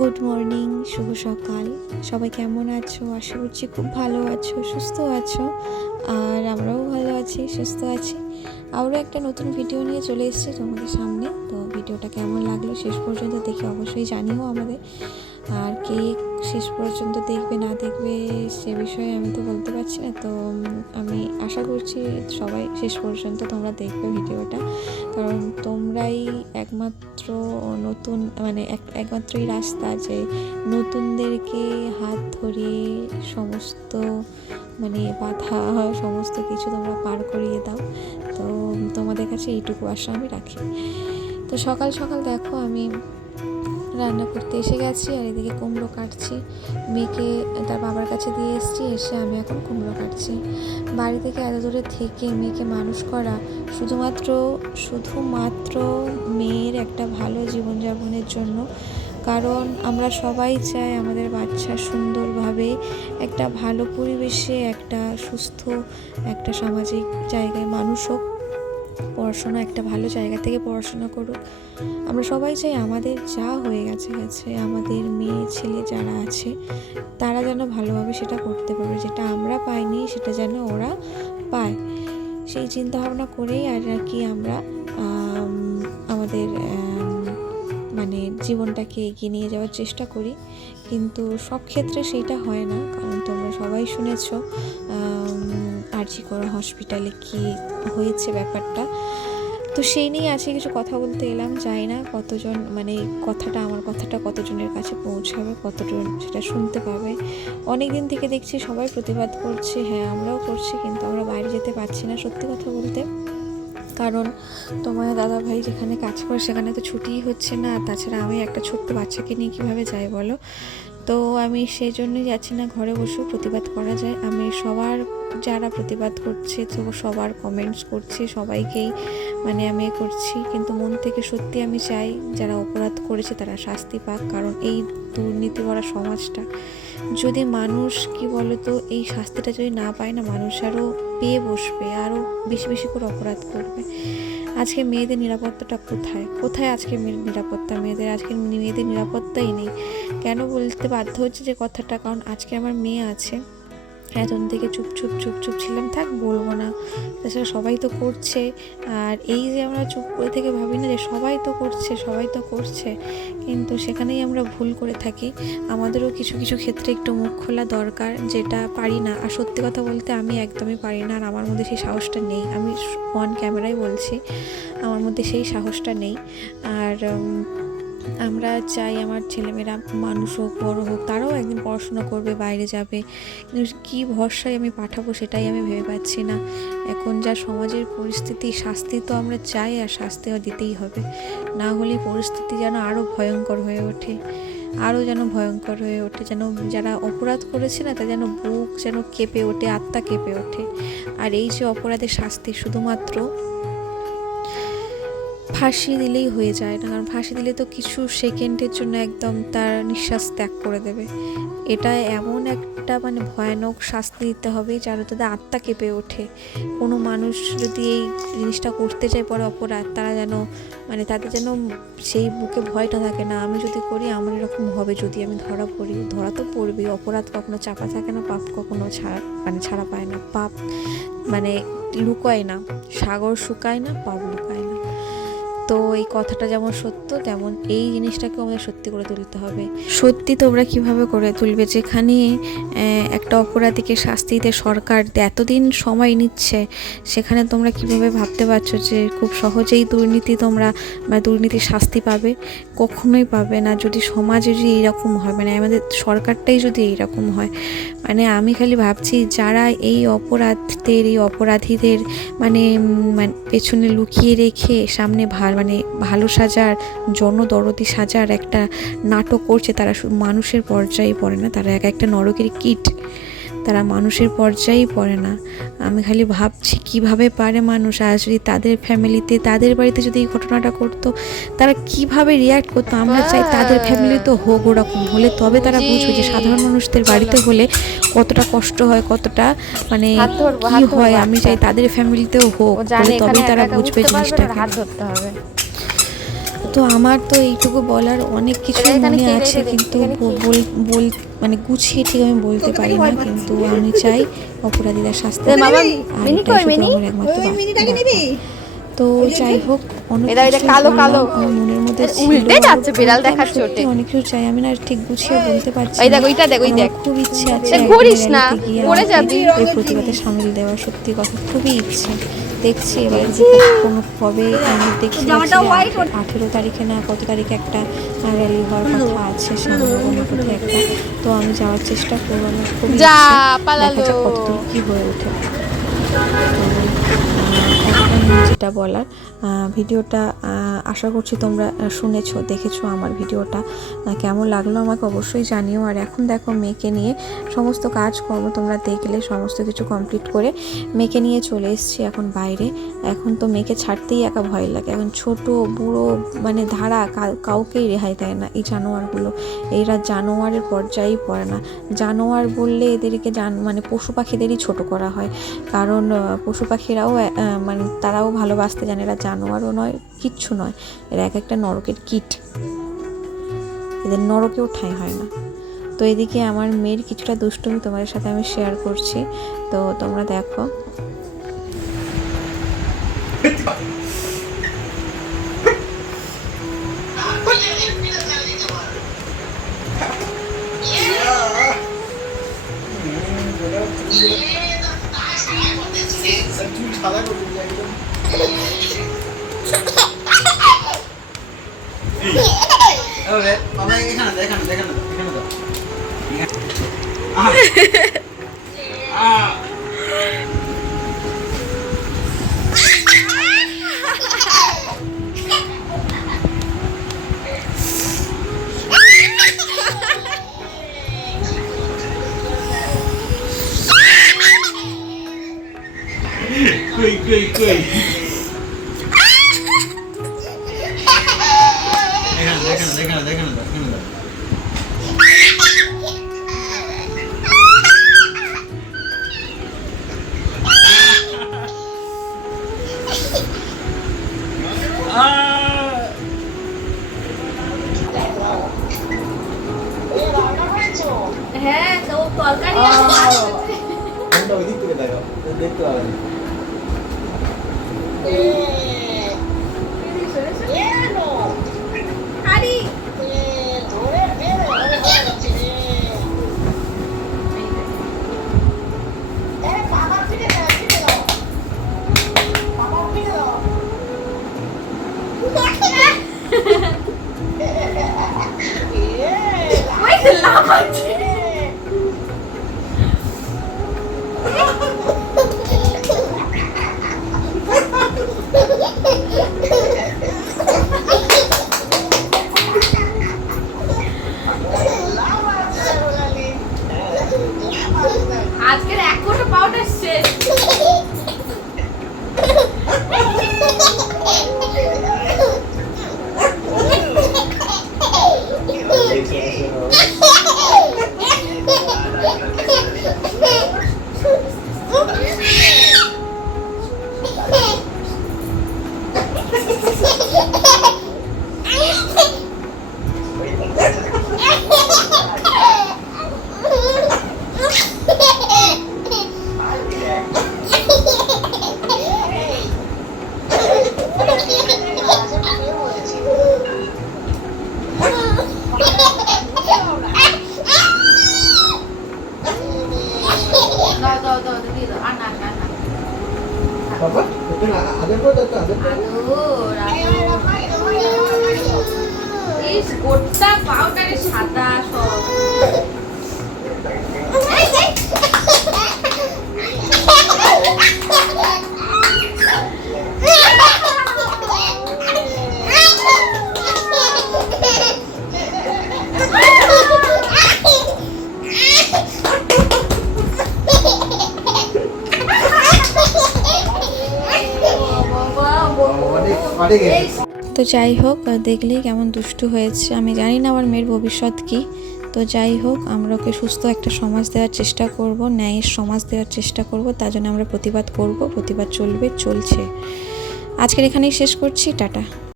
Good morning শুভ সকাল। সবাই কেমন আছো? আশা করছি খুব ভালো আছো, সুস্থ আছো, আর আমরাও ভালো আছি, সুস্থ আছি। আরও একটা নতুন ভিডিও নিয়ে চলে এসেছি তোমাদের সামনে। তো ভিডিওটা কেমন লাগল শেষ পর্যন্ত দেখে অবশ্যই জানিও আমাদের। আর কে শেষ পর্যন্ত দেখবে, না দেখবে, সে বিষয়ে আমি তো বলতে পারছি না। তো আমি আশা করছি সবাই শেষ পর্যন্ত তোমরা দেখবে ভিডিওটা। কারণ তোমরাই একমাত্র নতুন মানে এক- একমাত্রই রাস্তা যে নতুনদেরকে হাত ধরিয়ে সমস্ত মানে বাধা, সমস্ত কিছু তোমরা পার করিয়ে দাও। তো, তোমাদের কাছে এইটুকু আশা আমি রাখি। তো সকাল সকাল দেখো, আমি রান্না করতে এসে গেছি আর এদিকে কুমড়ো কাটছি। মেয়েকে তার বাবার কাছে দিয়ে এসেছি, এসে আমি এখন কুমড়ো কাটছি। বাড়ি থেকে এত দূরে থেকে মেয়েকে মানুষ করা শুধুমাত্র শুধুমাত্র মেয়ের একটা ভালো জীবনযাপনের জন্য। কারণ আমরা সবাই চাই আমাদের বাচ্চা সুন্দরভাবে একটা ভালো পরিবেশে, একটা সুস্থ, একটা সামাজিক জায়গায় মানুষ হোক। পড়াশোনা, একটা ভালো জায়গা থেকে পড়াশোনা করুক। আমরা সবাই চাই আমাদের যা হয়ে গেছে গেছে, আমাদের মেয়ে, ছেলে যারা আছে, তারা যেন ভালোভাবে সেটা করতে পারে। যেটা আমরা পাইনি, সেটা যেন ওরা পায়। সেই চিন্তাভাবনা করেই আর কি আমরা জীবনটাকে এগিয়ে নিয়ে যাওয়ার চেষ্টা করি। কিন্তু সব ক্ষেত্রে সেইটা হয় না। কারণ তোমরা সবাই শুনেছ আরজি করা হসপিটালে কি হয়েছে ব্যাপারটা। তো সেই নিয়ে আজকে কিছু কথা বলতে এলাম, জানি না কতজন মানে কথাটা, আমার কথাটা কতজনের কাছে পৌঁছাবে, কতজন সেটা শুনতে পাবে। অনেক দিন থেকে দেখছি সবাই প্রতিবাদ করছে হ্যাঁ আমরাও করছি, কিন্তু আমরা বাইরে যেতে পারছি না সত্যি কথা বলতে। কারণ তোমার দাদা ভাই যেখানে কাজ করে সেখানে তো ছুটিই হচ্ছে না। তাছাড়া আমি একটা ছোট্ট বাচ্চাকে নিয়ে কীভাবে যাই বলো? তো আমি সেই জন্যই যাচ্ছি না, ঘরে বসেও প্রতিবাদ করা যায়। আমি সবার যারা প্রতিবাদ করছে, তো সবার কমেন্টস করছি, সবাইকেই মানে আমি করছি। কিন্তু মন থেকে সত্যি আমি চাই, যারা অপরাধ করেছে তারা শাস্তি পাক, কারণ এই দুর্নীতি করা সমাজটা যদি মানুষ, কি বলতো, এই শাস্তিটা যদি না পায় না, মানুষ আরও পেয়ে বসবে আরও বেশি বেশি করে অপরাধ করবে। আজকে মেয়েদের নিরাপত্তাটা কোথায়? কোথায় আজকে নিরাপত্তা? মেয়েদের আজকে মেয়েদের নিরাপত্তাই নেই। কেন বলতে বাধ্য হচ্ছে যে কথাটা? কারণ আজকে আমার মেয়ে আছে। এতদিন থেকে চুপ চুপ চুপ চুপ ছিলাম। থাক, বলব না। তাছাড়া সবাই তো করছে। আর এই যে আমরা চুপ করে থেকে ভাবি না যে সবাই তো করছে, সবাই তো করছে, কিন্তু সেখানেই আমরা ভুল করে থাকি। আমাদেরও কিছু কিছু ক্ষেত্রে একটু মুখ খোলা দরকার, যেটা পারি না। আর সত্যি কথা বলতে আমি একদমই পারি না, আর আমার মধ্যে সেই সাহসটা নেই। আমি অন ক্যামেরায় বলছি, আমার মধ্যে সেই সাহসটা নেই। আর আমরা চাই আমার ছেলেমেয়েরা, মানুষ হোক, বড় হোক, তারাও একদিন পড়াশোনা করবে, বাইরে যাবে। কিন্তু কী ভরসায় আমি পাঠাবো সেটাই আমি ভেবে পাচ্ছি না। এখন যা সমাজের পরিস্থিতি, শাস্তি তো আমরা চাই আর শাস্তিও দিতেই হবে। না হলে পরিস্থিতি যেন আরও ভয়ঙ্কর হয়ে ওঠে। আরও যেন ভয়ঙ্কর হয়ে ওঠে, যেন যারা অপরাধ করেছে না, তা যেন বুক যেন কেঁপে ওঠে, আত্মা কেঁপে ওঠে। আর এই যে অপরাধের শাস্তি, শুধুমাত্র ফাঁসি দিলেই হয়ে যায় না কারণ ফাঁসি দিলে তো কিছু সেকেন্ডের জন্য একদম তার নিঃশ্বাস ত্যাগ করে দেবে। এটা এমন একটা মানে ভয়ানক শাস্তি দিতে হবে যারা তাদের আত্মা কেঁপে ওঠে। কোনো মানুষ যদি এই জিনিসটা করতে চায় পরে অপরাধ, তারা যেন মানে তাদের যেন সেই বুকে ভয়টা থাকে না, আমি যদি করি আমার এরকম হবে, যদি আমি ধরা পড়ি, ধরা তো পড়বি, অপরাধ কখনো চাপা থাকে না, পাপ কখনো ছাড়া মানে ছাড়া পায় না, পাপ মানে লুকায় না, সাগর শুকায় না, পাপ লুকায় তো এই কথাটা যেমন সত্য, তেমন এই জিনিসটাকেও আমাদের সত্যি করে তুলতে হবে। সত্যি তোমরা কীভাবে করে তুলবে? যেখানে একটা অপরাধীকে শাস্তি দিতে সরকার এতদিন সময় নিচ্ছে, সেখানে তোমরা কীভাবে ভাবতে পারছ যে খুব সহজেই দুর্নীতি তোমরা, বা দুর্নীতির শাস্তি পাবে? কখনোই পাবে না। যদি সমাজে যদি এইরকম হয় মানে আমাদের সরকারটাই যদি এইরকম হয় মানে আমি খালি ভাবছি যারা এই অপরাধদের, এই অপরাধীদের মানে মানে পেছনে লুকিয়ে রেখে সামনে ভালো মানে ভালো সাজার জনদরদি সাজার একটা নাটক করছে, তারা মানুষের পর্যায়ে পড়ে না, তারা এক একটা নরকের কীট তারা মানুষের পর্যায়েই পড়ে না। আমি খালি ভাবছি কীভাবে পারে মানুষ? আজ যদি তাদের ফ্যামিলিতে তাদের বাড়িতে যদি এই ঘটনাটা করতো তারা কীভাবে রিয়াক্ট করতো? আমরা চাই তাদের ফ্যামিলি তো হোক ওরকম। হলে তবে তারা বুঝবে যে সাধারণ মানুষদের বাড়িতে হলে কতটা কষ্ট হয় কতটা মানে কি হয়? আমি চাই তাদের ফ্যামিলিতেও হোক। একা তারা বুঝবে জিনিসটাকে। হাত ধরতে হবে। তো আমার তো এইটুকু বলার অনেক কিছু মনে আছে? কিন্তু বল- মানে গুছিয়ে ঠিক আমি বলতে পারি না কিন্তু আমি চাই অপরাধীরা শাস্তি? আমার একমাত্র তো যাই হোক অনেক মনের মধ্যে উল্টে যাচ্ছে, বিড়াল কিছু চাই আমি না ঠিক গুছিয়ে বলতে পারছি ওই দেখ, ওইটা দেখ, ওই দেখ। খুব ইচ্ছে আছে এ, ঘুরিস না, র্যালিতে গিয়ে পড়ে আমাকে যাবি। এই প্রতিবাদে সামিল দেওয়া সত্যি কথা খুবই ইচ্ছে দেখছি এবার যে কোনো কবে আমি দেখছি আঠেরো তারিখে না কত তারিখে একটা র্যালি হওয়ার কথা আছে সামনে একটা। তো আমি যাওয়ার চেষ্টা করব আমার খুব। দেখা যাক কতদূর কি হয়ে ওঠে। যেটা বলার ভিডিওটা আশা করছি তোমরা শুনেছো, দেখেছ আমার ভিডিওটা। কেমন লাগল আমাকে অবশ্যই জানিও। আর এখন দেখো মেয়েকে নিয়ে সমস্ত কাজ কাজকর্ম তোমরা দেখলে, সমস্ত কিছু কমপ্লিট করে মেয়েকে নিয়ে চলে এসেছি এখন বাইরে। এখন তো মেয়েকে ছাড়তেই একা ভয় লাগে। এখন ছোট, বুড়ো মানে ধারা কাউকেই রেহাই দেয় না। এই জানোয়ারগুলো, এরা জানোয়ারের পর্যায়েই পড়ে না। জানোয়ার বললে এদেরকে জান মানে পশু পাখিদেরই ছোট করা হয়। কারণ আহ, পশু পাখিরাও মানে তারাও ভালোবাসতে জানে এরা জানোয়ারও নয় কিচ্ছু নয়। এরা এক একটা নরকের কিট। এদের নরকেও ঠাঁই হয় না। তো এদিকে আমার মেয়ের কিছুটা দুষ্টুমি তোমাদের সাথে আমি শেয়ার করছি। তো তোমরা দেখো। বাবা এখানে দাও, এখানে দাও, এখানে দাও, এখানে দাও। আহ! আহ! কই তো তরকারি এখানে আ- আদের পর তো যাই হোক দেখলি দেখলেই কেমন দুষ্টু হয়েছে। আমি জানি না আমার মেয়ের ভবিষ্যৎ কি। তো যাই হোক, আমরা ওকে সুস্থ একটা সমাজ দেওয়ার চেষ্টা করব, ন্যায়ের সমাজ দেওয়ার চেষ্টা করব। তার জন্য আমরা প্রতিবাদ করব, প্রতিবাদ চলবে, চলছে। আজকের এখানেই শেষ করছি, টাটা।